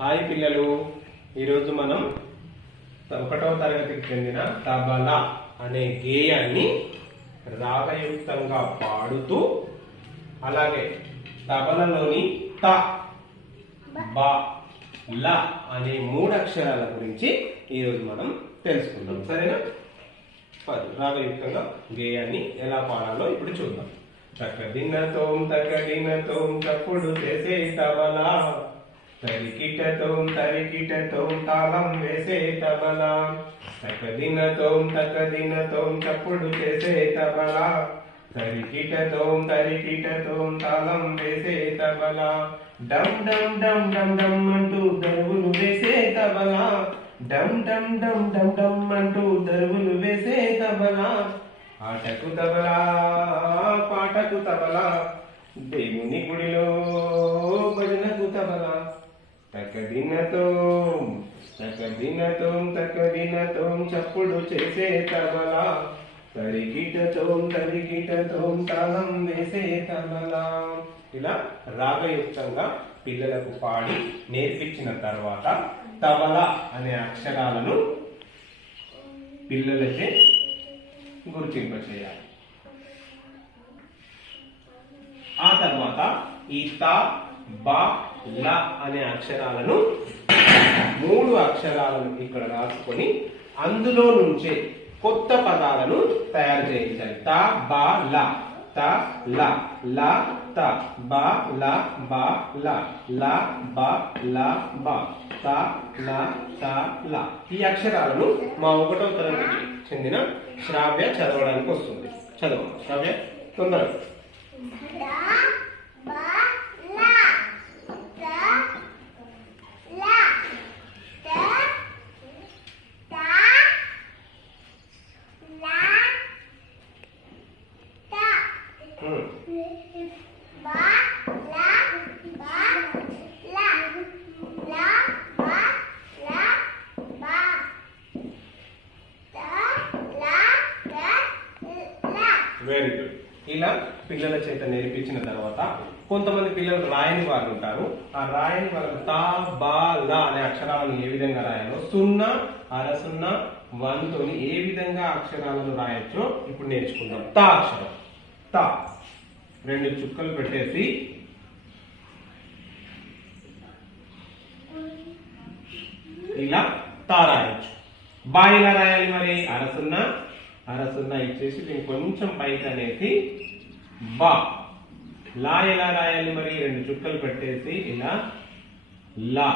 Hi పిల్లలు, ఈరోజు మనం 1వ తరగతికి చెందిన తబలా అనే గేయాన్ని రాగయుక్తంగా పాడుతూ అలాగే తబలలోని త బ ల అనే 3 అక్షరాల గురించి ఈరోజు మనం తెలుసుకుందాం. సరేనా? రాగయుక్తంగా గేయాన్ని ఎలా పాడాలో ఇప్పుడు చూద్దాం. తకదినతోం తకదినతోం చప్పుడు చేసే తబలా, తరికిటతోం తరికిటతోం తాళం వేసే తబలా. తకదినతోం తకదినతోం చప్పుడు చేసే తబలా, తరికిటతోం తరికిటతోం తాళం వేసే తబలా. డమ్ డమ్ డమ్ డమ్ డమ్ అంటూ దరువులు వేసే తబలా, డమ్ డమ్ డమ్ డమ్ డమ్ అంటూ దరువులు వేసే తబలా. ఆటకు తబలా పాటకు తబలా, దేవుని గుడిలో భజనకు తబలా. తకదినతోం తకదినతోం తకదినతోం చప్పుడు చేసే తబలా, తరిగిటతోం తరిగిటతోం తాళం వేసే తబలా. ఇలా రాగయుక్తంగా పిల్లలకు పాడి నేర్పించిన తర్వాత తబలా అనే అక్షరాలను పిల్లలచే గుర్తింపచేయాలి. ఆ తర్వాత ఈ త బ ల అనే అక్షరాలను 3 అక్షరాలను ఇక్కడ రాసుకొని అందులో నుంచే కొత్త పదాలను తయారు చేయించాలి. త బ ల, త ల, ల త, బ ల బ ల, ల బ ల బ, త ల త ల. ఈ అక్షరాలను మా 1వ తరగతికి చెందిన శ్రావ్య చదవడానికి వస్తుంది. చదవ శ్రావ్య, తొందరగా. Very good. ఇలా పిల్లల చేత నేర్పించిన తర్వాత కొంతమంది పిల్లలు రాయని వాళ్ళు ఉంటారు. ఆ రాయని వాళ్ళు త బ ల అనే అక్షరాలను ఏ విధంగా రాయాలో, 0, అర 0, 1 తోని ఏ విధంగా అక్షరాలను రాయొచ్చో ఇప్పుడు నేర్చుకుందాం. త అక్షరం, త 2 చుక్కలు పెట్టేసి ఇలా త రాయొచ్చు. బా ఇలా రాయాలి మరి, అర 0, అర 0 ఇచ్చేసి దీన్ని కొంచెం పైకి అనేసి బా. లా ఎలా రాయాలి మరి, 2 చుక్కలు పెట్టేసి ఇలా లా.